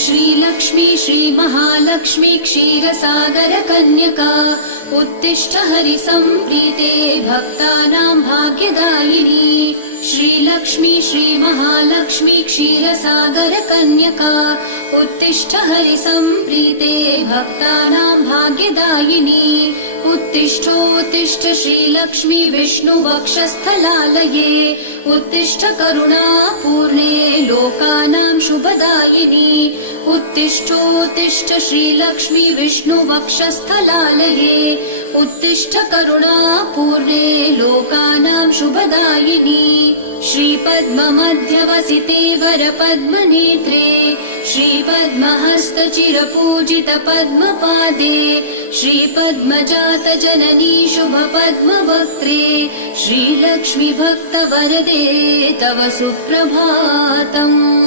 श्रीलक्ष्मी श्रीमहालक्ष्मी क्षीरसागर कन्यका उत्तिष्ठ हरिसम्प्रीते भक्तानां भाग्यदायिनी। श्रीलक्ष्मी श्रीमहालक्ष्मी क्षीरसागर कन्यका उत्तिष्ठ हरिसम्प्रीते भक्तानां भाग्यदायिनी। उत्तिष्ठोत्तिष्ठ श्रीलक्ष्मी विष्णुवक्षस्थलालये उत्तिष्ठ करुणापूर्णे लोकानां शुभदायिनी। उत्तिष्ठोत्तिष्ठ श्रीलक्ष्मी विष्णुवक्षस्थलालये उत्तिष्ठ करुणापूर्णे लोकानां शुभदायिनी। श्रीपद्ममध्यवसिते वरपद्मनेत्रे श्रीपद्महस्तचिरपूजित पद्मपादे श्रीपद्मजात जननी शुभपद्मवक्त्रे श्रीलक्ष्मी भक्तवरदे तव सुप्रभातम्।